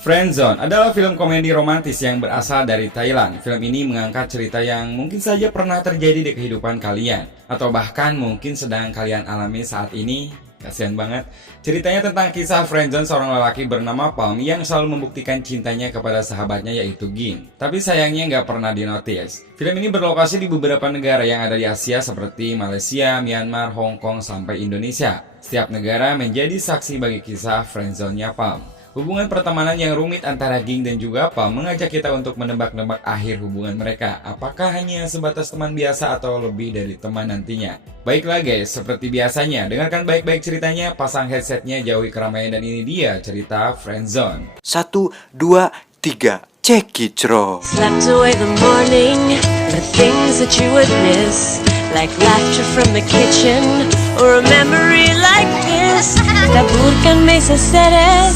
Friendzone adalah film komedi romantis yang berasal dari Thailand. Film ini mengangkat cerita yang mungkin saja pernah terjadi di kehidupan kalian, atau bahkan mungkin sedang kalian alami saat ini. Kasian banget. Ceritanya tentang kisah friendzone seorang lelaki bernama Palm yang selalu membuktikan cintanya kepada sahabatnya yaitu Ging. Tapi sayangnya nggak pernah dinotis. Film ini berlokasi di beberapa negara yang ada di Asia seperti Malaysia, Myanmar, Hong Kong, sampai Indonesia. Setiap negara menjadi saksi bagi kisah friendzone-nya Palm. Hubungan pertemanan yang rumit antara Ging dan juga Palm mengajak kita untuk menebak-nebak akhir hubungan mereka. Apakah hanya sebatas teman biasa atau lebih dari teman nantinya? Baiklah guys, seperti biasanya, dengarkan baik-baik ceritanya, pasang headsetnya, jauhi keramaian, dan ini dia cerita Friendzone. 1, 2, 3, cekicro. Slept away the morning, the things that you would miss, like laughter from the kitchen, or a memory like this. Taburkan mesa seres,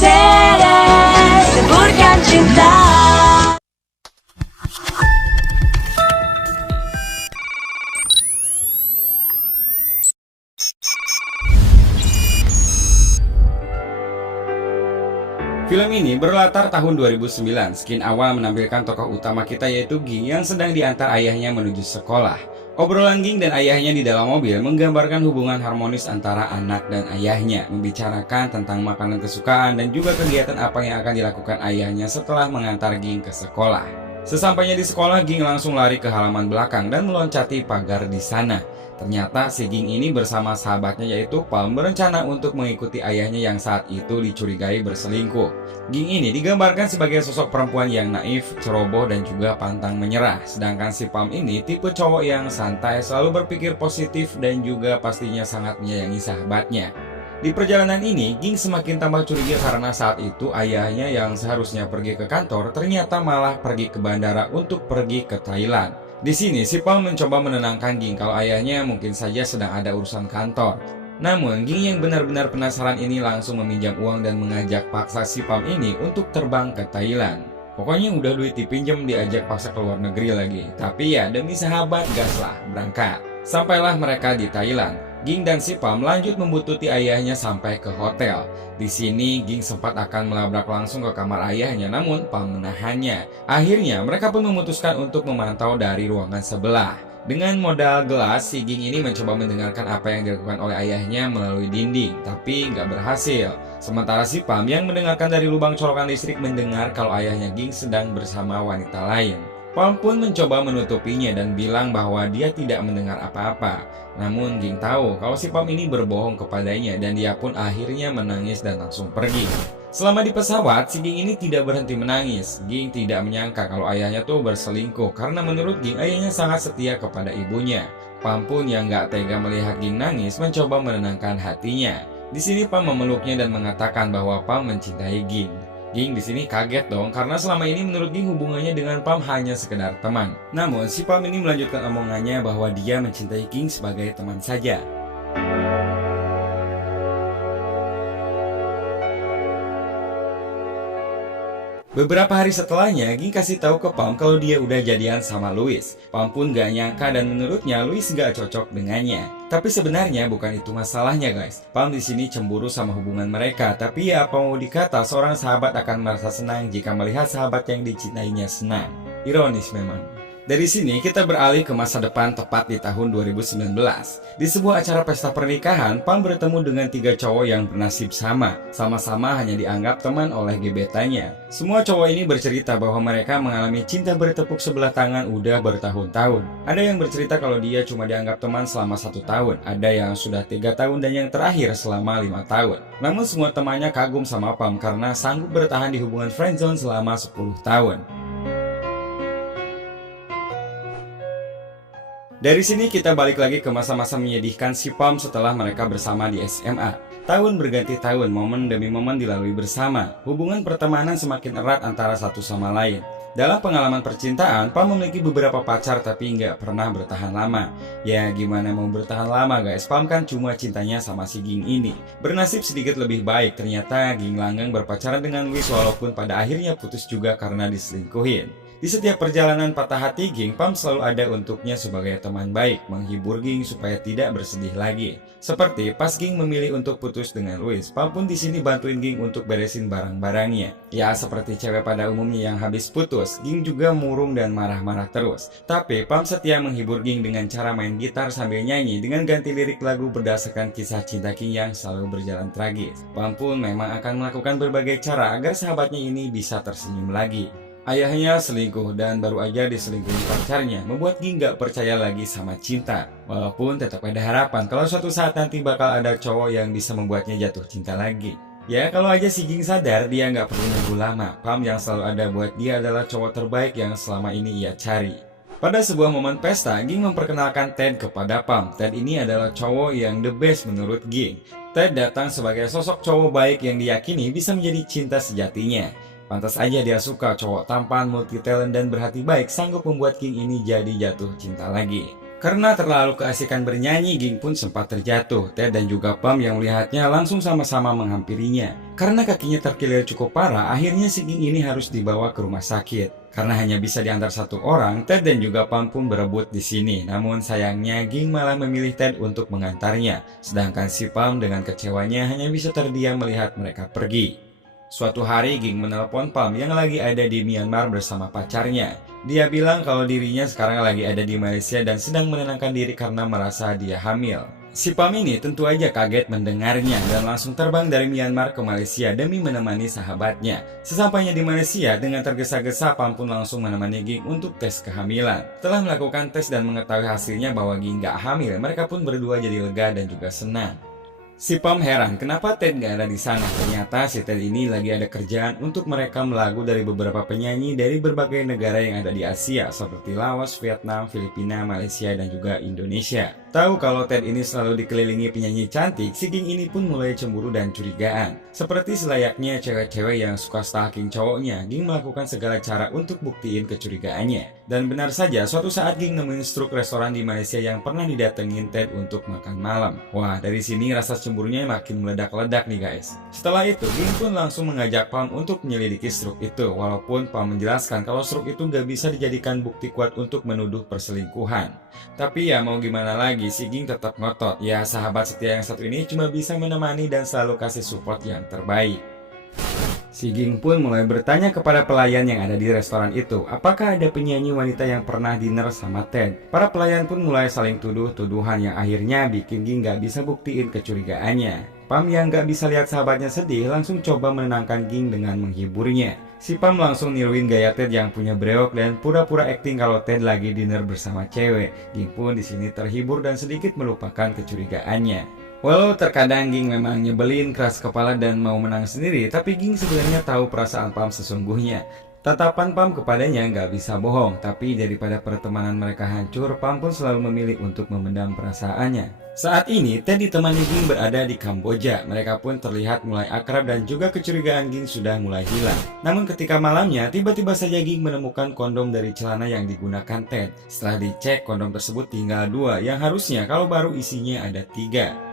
taburkan cinta. Film ini berlatar tahun 2009. Skin awal menampilkan tokoh utama kita yaitu Ging yang sedang diantar ayahnya menuju sekolah. Obrolan Ging dan ayahnya di dalam mobil menggambarkan hubungan harmonis antara anak dan ayahnya, membicarakan tentang makanan kesukaan dan juga kegiatan apa yang akan dilakukan ayahnya setelah mengantar Ging ke sekolah. Sesampainya di sekolah, Ging langsung lari ke halaman belakang dan meloncati pagar di sana. Ternyata si Ging ini bersama sahabatnya yaitu Palm berencana untuk mengikuti ayahnya yang saat itu dicurigai berselingkuh. Ging ini digambarkan sebagai sosok perempuan yang naif, ceroboh, dan juga pantang menyerah. Sedangkan si Palm ini tipe cowok yang santai, selalu berpikir positif, dan juga pastinya sangat menyayangi sahabatnya. Di perjalanan ini, Ging semakin tambah curiga karena saat itu ayahnya yang seharusnya pergi ke kantor ternyata malah pergi ke bandara untuk pergi ke Thailand. Di sini, si Palm mencoba menenangkan Ging kalau ayahnya mungkin saja sedang ada urusan kantor. Namun, Ging yang benar-benar penasaran ini langsung meminjam uang dan mengajak paksa si Palm ini untuk terbang ke Thailand. Pokoknya udah duit dipinjam diajak paksa ke luar negeri lagi. Tapi ya demi sahabat gas lah, berangkat. Sampailah mereka di Thailand. Ging dan si Palm lanjut membuntuti ayahnya sampai ke hotel. Di sini, Ging sempat akan melabrak langsung ke kamar ayahnya, namun Palm menahannya. Akhirnya, mereka pun memutuskan untuk memantau dari ruangan sebelah. Dengan modal gelas, si Ging ini mencoba mendengarkan apa yang dilakukan oleh ayahnya melalui dinding, tapi nggak berhasil. Sementara si Palm yang mendengarkan dari lubang colokan listrik mendengar kalau ayahnya Ging sedang bersama wanita lain. Palm pun mencoba menutupinya dan bilang bahwa dia tidak mendengar apa-apa. Namun Ging tahu kalau si Palm ini berbohong kepadanya dan dia pun akhirnya menangis dan langsung pergi. Selama di pesawat, si Ging ini tidak berhenti menangis. Ging tidak menyangka kalau ayahnya tuh berselingkuh karena menurut Ging ayahnya sangat setia kepada ibunya. Palm pun yang gak tega melihat Ging nangis mencoba menenangkan hatinya. Di sini Palm memeluknya dan mengatakan bahwa Palm mencintai Ging. Ging di sini kaget dong karena selama ini menurut Ging hubungannya dengan Palm hanya sekedar teman. Namun si Palm ini melanjutkan omongannya bahwa dia mencintai Ging sebagai teman saja. Beberapa hari setelahnya, Ging kasih tahu ke Palm kalau dia udah jadian sama Louis. Palm pun gak nyangka dan menurutnya Louis gak cocok dengannya. Tapi sebenarnya bukan itu masalahnya guys. Palm di sini cemburu sama hubungan mereka. Tapi ya apa mau dikata, seorang sahabat akan merasa senang jika melihat sahabat yang dicintainya senang. Ironis memang. Dari sini kita beralih ke masa depan tepat di tahun 2019. Di sebuah acara pesta pernikahan, Palm bertemu dengan 3 cowok yang bernasib sama. Sama-sama hanya dianggap teman oleh gebetannya. Semua cowok ini bercerita bahwa mereka mengalami cinta bertepuk sebelah tangan udah bertahun-tahun. Ada yang bercerita kalau dia cuma dianggap teman selama 1 tahun. Ada yang sudah 3 tahun dan yang terakhir selama 5 tahun. Namun semua temannya kagum sama Palm karena sanggup bertahan di hubungan friendzone selama 10 tahun. Dari sini kita balik lagi ke masa-masa menyedihkan si Palm setelah mereka bersama di SMA. Tahun berganti tahun, momen demi momen dilalui bersama. Hubungan pertemanan semakin erat antara satu sama lain. Dalam pengalaman percintaan, Palm memiliki beberapa pacar tapi nggak pernah bertahan lama. Ya gimana mau bertahan lama guys, Palm kan cuma cintanya sama si Ging ini. Bernasib sedikit lebih baik, ternyata Ging langgeng berpacaran dengan Louis walaupun pada akhirnya putus juga karena diselingkuhin. Di setiap perjalanan patah hati Ging, Pam selalu ada untuknya sebagai teman baik, menghibur Ging supaya tidak bersedih lagi. Seperti pas Ging memilih untuk putus dengan Louis, Pam pun di sini bantuin Ging untuk beresin barang-barangnya. Ya, seperti cewek pada umumnya yang habis putus, Ging juga murung dan marah-marah terus. Tapi Pam setia menghibur Ging dengan cara main gitar sambil nyanyi dengan ganti lirik lagu berdasarkan kisah cinta Ging yang selalu berjalan tragis. Pam pun memang akan melakukan berbagai cara agar sahabatnya ini bisa tersenyum lagi. Ayahnya selingkuh dan baru aja diselingkuhi pacarnya, membuat Ging gak percaya lagi sama cinta. Walaupun tetap ada harapan kalau suatu saat nanti bakal ada cowok yang bisa membuatnya jatuh cinta lagi. Ya, kalau aja si Ging sadar, dia gak perlu nunggu lama. Pam yang selalu ada buat dia adalah cowok terbaik yang selama ini ia cari. Pada sebuah momen pesta, Ging memperkenalkan Ted kepada Pam. Ted ini adalah cowok yang the best menurut Ging. Ted datang sebagai sosok cowok baik yang diyakini bisa menjadi cinta sejatinya. Pantas aja dia suka cowok tampan, multi-talent dan berhati baik sanggup membuat Ging ini jadi jatuh cinta lagi. Karena terlalu keasikan bernyanyi, Ging pun sempat terjatuh. Ted dan juga Pam yang melihatnya langsung sama-sama menghampirinya. Karena kakinya terkilir cukup parah, akhirnya si Ging ini harus dibawa ke rumah sakit. Karena hanya bisa diantar satu orang, Ted dan juga Pam pun berebut di sini. Namun sayangnya Ging malah memilih Ted untuk mengantarnya. Sedangkan si Pam dengan kecewanya hanya bisa terdiam melihat mereka pergi. Suatu hari Ging menelpon Pam yang lagi ada di Myanmar bersama pacarnya. Dia bilang kalau dirinya sekarang lagi ada di Malaysia dan sedang menenangkan diri karena merasa dia hamil. Si Pam ini tentu aja kaget mendengarnya dan langsung terbang dari Myanmar ke Malaysia demi menemani sahabatnya. Sesampainya di Malaysia, dengan tergesa-gesa Pam pun langsung menemani Ging untuk tes kehamilan. Setelah melakukan tes dan mengetahui hasilnya bahwa Ging gak hamil, mereka pun berdua jadi lega dan juga senang. Si Pam heran kenapa Ted gak ada di sana. Ternyata si Ted ini lagi ada kerjaan untuk merekam lagu dari beberapa penyanyi dari berbagai negara yang ada di Asia seperti Laos, Vietnam, Filipina, Malaysia, dan juga Indonesia. Tahu kalau Ted ini selalu dikelilingi penyanyi cantik, si Ging ini pun mulai cemburu dan curigaan. Seperti selayaknya cewek-cewek yang suka stalking cowoknya, Ging melakukan segala cara untuk buktiin kecurigaannya. Dan benar saja, suatu saat Ging nemuin struk restoran di Malaysia yang pernah didatengin Ted untuk makan malam. Wah, dari sini rasa cemburunya makin meledak-ledak nih guys. Setelah itu, Ging pun langsung mengajak Pam untuk menyelidiki struk itu. Walaupun Pam menjelaskan kalau struk itu gak bisa dijadikan bukti kuat untuk menuduh perselingkuhan. Tapi ya mau gimana lagi, si Ging tetap ngotot. Ya, sahabat setia yang satu ini cuma bisa menemani dan selalu kasih support yang terbaik. Si Ging pun mulai bertanya kepada pelayan yang ada di restoran itu, apakah ada penyanyi wanita yang pernah dinner sama Ted. Para pelayan pun mulai saling tuduh-tuduhan yang akhirnya bikin Ging gak bisa buktiin kecurigaannya. Pam yang gak bisa lihat sahabatnya sedih langsung coba menenangkan Ging dengan menghiburnya. Si Pam langsung niruin gaya Ted yang punya brewok dan pura-pura acting kalau Ted lagi dinner bersama cewek. Ging pun di sini terhibur dan sedikit melupakan kecurigaannya. Walau terkadang Ging memang nyebelin, keras kepala dan mau menang sendiri, tapi Ging sebenarnya tahu perasaan Pam sesungguhnya. Tatapan Pam kepadanya nggak bisa bohong, tapi daripada pertemanan mereka hancur, Pam pun selalu memilih untuk memendam perasaannya. Saat ini, Ted ditemani Ging berada di Kamboja. Mereka pun terlihat mulai akrab dan juga kecurigaan Ging sudah mulai hilang. Namun ketika malamnya, tiba-tiba saja Ging menemukan kondom dari celana yang digunakan Ted. Setelah dicek, kondom tersebut tinggal 2, yang harusnya kalau baru isinya ada 3.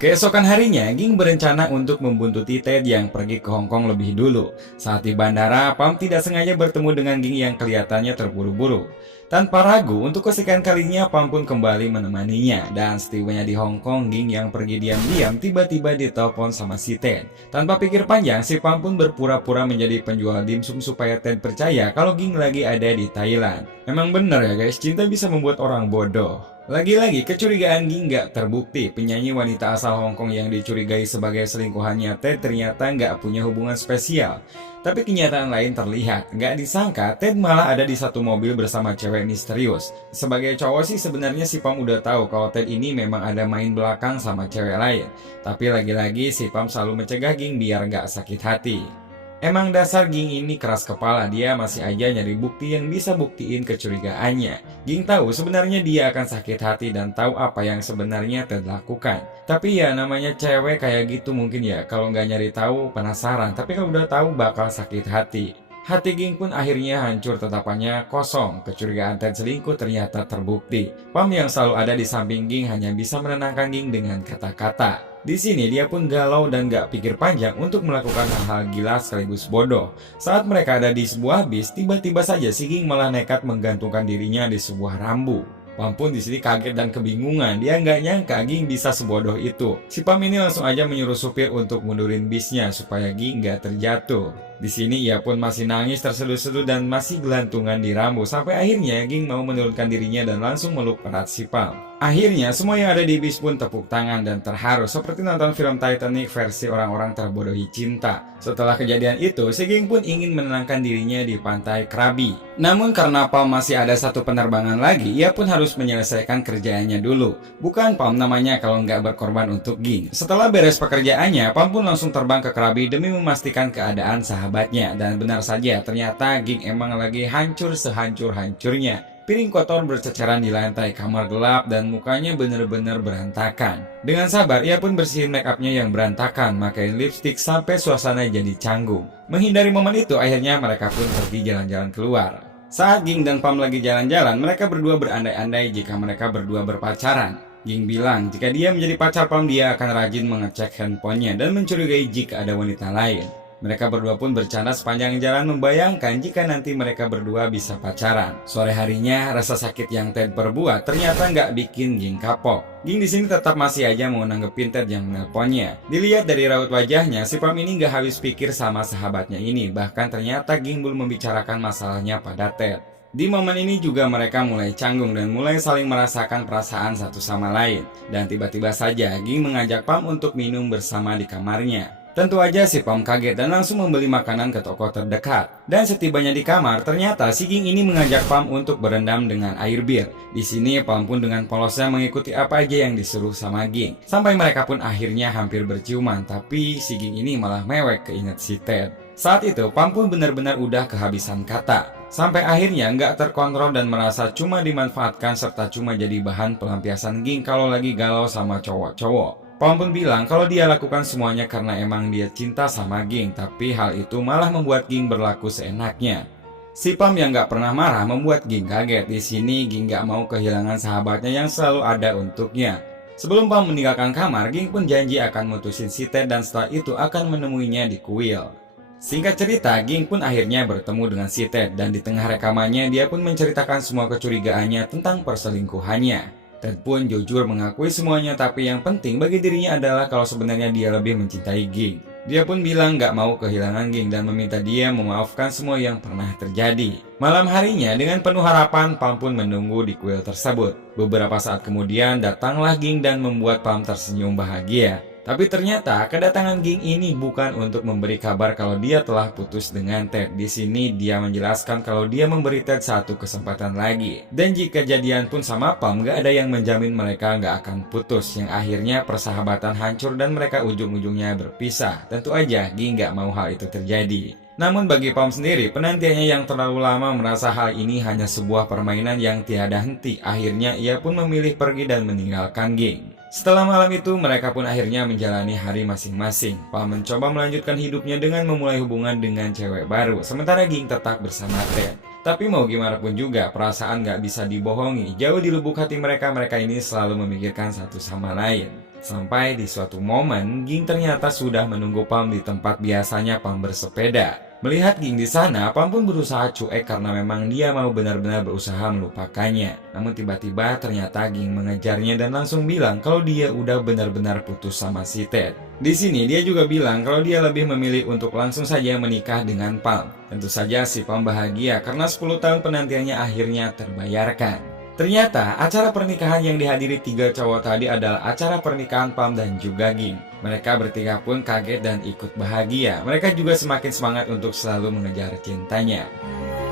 Keesokan harinya, Ging berencana untuk membuntuti Ted yang pergi ke Hong Kong lebih dulu. Saat di bandara, Pam tidak sengaja bertemu dengan Ging yang kelihatannya terburu-buru. Tanpa ragu, untuk kesekian kalinya Pam pun kembali menemaninya. Dan setibanya di Hong Kong, Ging yang pergi diam-diam tiba-tiba ditelepon sama si Ted. Tanpa pikir panjang, si Pam pun berpura-pura menjadi penjual dimsum supaya Ted percaya kalau Ging lagi ada di Thailand. Memang bener ya guys, cinta bisa membuat orang bodoh. Lagi-lagi kecurigaan Ging gak terbukti. Penyanyi wanita asal Hong Kong yang dicurigai sebagai selingkuhannya Ted ternyata gak punya hubungan spesial. Tapi kenyataan lain terlihat. Gak disangka Ted malah ada di satu mobil bersama cewek misterius. Sebagai cowok sih sebenarnya si Pam udah tahu kalau Ted ini memang ada main belakang sama cewek lain. Tapi lagi-lagi si Pam selalu mencegah Ging biar gak sakit hati. Emang dasar Ging ini keras kepala, dia masih aja nyari bukti yang bisa buktiin kecurigaannya. Ging tahu sebenarnya dia akan sakit hati dan tahu apa yang sebenarnya Ted lakukan. Tapi ya namanya cewek kayak gitu mungkin ya, kalau nggak nyari tahu penasaran, tapi kalau udah tahu bakal sakit hati. Hati Ging pun akhirnya hancur, tatapannya kosong. Kecurigaan Ted selingkuh ternyata terbukti. Pam yang selalu ada di samping Ging hanya bisa menenangkan Ging dengan kata-kata. Di sini dia pun galau dan gak pikir panjang untuk melakukan hal-hal gila sekaligus bodoh. Saat mereka ada di sebuah bis, tiba-tiba saja si Ging malah nekat menggantungkan dirinya di sebuah rambu. Pam pun di sini kaget dan kebingungan. Dia nggak nyangka Ging bisa sebodoh itu. Si Pam ini langsung aja menyuruh supir untuk mundurin bisnya supaya Ging nggak terjatuh. Di sini ia pun masih nangis terseduh-seduh dan masih gelantungan di rambu sampai akhirnya Ging mau menurunkan dirinya dan langsung meluk erat si Pam. Akhirnya semua yang ada di bis pun tepuk tangan dan terharu seperti nonton film Titanic versi orang-orang terbodohi cinta. Setelah kejadian itu, si Ging pun ingin menenangkan dirinya di pantai Krabi. Namun karena Pam masih ada satu penerbangan lagi, ia pun harus menyelesaikan kerjaannya dulu. Bukan Pam namanya kalau nggak berkorban untuk Ging. Setelah beres pekerjaannya, Pam pun langsung terbang ke Krabi demi memastikan keadaan sahabatnya. Dan benar saja, ternyata Ging emang lagi hancur sehancur-hancurnya. Piring kotor berceceran di lantai kamar gelap dan mukanya bener-bener berantakan. Dengan sabar, ia pun bersihin make upnya yang berantakan, makain lipstick sampai suasana jadi canggung. Menghindari momen itu, akhirnya mereka pun pergi jalan-jalan keluar. Saat Ging dan Pam lagi jalan-jalan, mereka berdua berandai-andai jika mereka berdua berpacaran. Ging bilang jika dia menjadi pacar Pam, dia akan rajin mengecek handphonenya dan mencurigai jika ada wanita lain. Mereka berdua pun bercanda sepanjang jalan membayangkan jika nanti mereka berdua bisa pacaran. Sore harinya, rasa sakit yang Ted perbuat ternyata nggak bikin Ging kapok. Ging di sini tetap masih aja mau nanggepin Ted yang menelponnya. Dilihat dari raut wajahnya, si Pam ini nggak habis pikir sama sahabatnya ini. Bahkan ternyata Ging belum membicarakan masalahnya pada Ted. Di momen ini juga mereka mulai canggung dan mulai saling merasakan perasaan satu sama lain. Dan tiba-tiba saja Ging mengajak Pam untuk minum bersama di kamarnya. Tentu aja si Pam kaget dan langsung membeli makanan ke toko terdekat. Dan setibanya di kamar, ternyata si Ging ini mengajak Pam untuk berendam dengan air bir. Di sini Pam pun dengan polosnya mengikuti apa aja yang disuruh sama Ging. Sampai mereka pun akhirnya hampir berciuman, tapi si Ging ini malah mewek keinget si Ted. Saat itu Pam pun benar-benar udah kehabisan kata. Sampai akhirnya nggak terkontrol dan merasa cuma dimanfaatkan serta cuma jadi bahan pelampiasan Ging kalau lagi galau sama cowok-cowok. Pam pun bilang kalau dia lakukan semuanya karena emang dia cinta sama Ging, tapi hal itu malah membuat Ging berlaku seenaknya. Si Pam yang nggak pernah marah membuat Ging kaget. Di sini Ging nggak mau kehilangan sahabatnya yang selalu ada untuknya. Sebelum Pam meninggalkan kamar, Ging pun janji akan mutusin si Ted dan setelah itu akan menemuinya di kuil. Singkat cerita, Ging pun akhirnya bertemu dengan si Ted dan di tengah rekamannya dia pun menceritakan semua kecurigaannya tentang perselingkuhannya. Ted pun jujur mengakui semuanya, tapi yang penting bagi dirinya adalah kalau sebenarnya dia lebih mencintai Ging. Dia pun bilang gak mau kehilangan Ging dan meminta dia memaafkan semua yang pernah terjadi. Malam harinya dengan penuh harapan, Pam pun menunggu di kuil tersebut. Beberapa saat kemudian datanglah Ging dan membuat Pam tersenyum bahagia. Tapi ternyata kedatangan Ging ini bukan untuk memberi kabar kalau dia telah putus dengan Ted. Di sini dia menjelaskan kalau dia memberi Ted satu kesempatan lagi. Dan jika jadian pun sama Pam, gak ada yang menjamin mereka gak akan putus. Yang akhirnya persahabatan hancur dan mereka ujung-ujungnya berpisah. Tentu aja Ging gak mau hal itu terjadi. Namun bagi Pam sendiri, penantiannya yang terlalu lama merasa hal ini hanya sebuah permainan yang tiada henti. Akhirnya ia pun memilih pergi dan meninggalkan Ging. Setelah malam itu, mereka pun akhirnya menjalani hari masing-masing. Pam mencoba melanjutkan hidupnya dengan memulai hubungan dengan cewek baru, sementara Ging tetap bersama Ted. Tapi mau gimana pun juga, perasaan gak bisa dibohongi. Jauh di lubuk hati mereka ini selalu memikirkan satu sama lain. Sampai di suatu momen, Ging ternyata sudah menunggu Pam di tempat biasanya Pam bersepeda. Melihat Ging di sana, Pam pun berusaha cuek karena memang dia mau benar-benar berusaha melupakannya. Namun tiba-tiba ternyata Ging mengejarnya dan langsung bilang kalau dia udah benar-benar putus sama si Ted. Di sini dia juga bilang kalau dia lebih memilih untuk langsung saja menikah dengan Pam. Tentu saja si Pam bahagia karena 10 tahun penantiannya akhirnya terbayarkan. Ternyata acara pernikahan yang dihadiri 3 cowok tadi adalah acara pernikahan Pam dan juga Ging. Mereka bertiga pun kaget dan ikut bahagia. Mereka juga semakin semangat untuk selalu mengejar cintanya.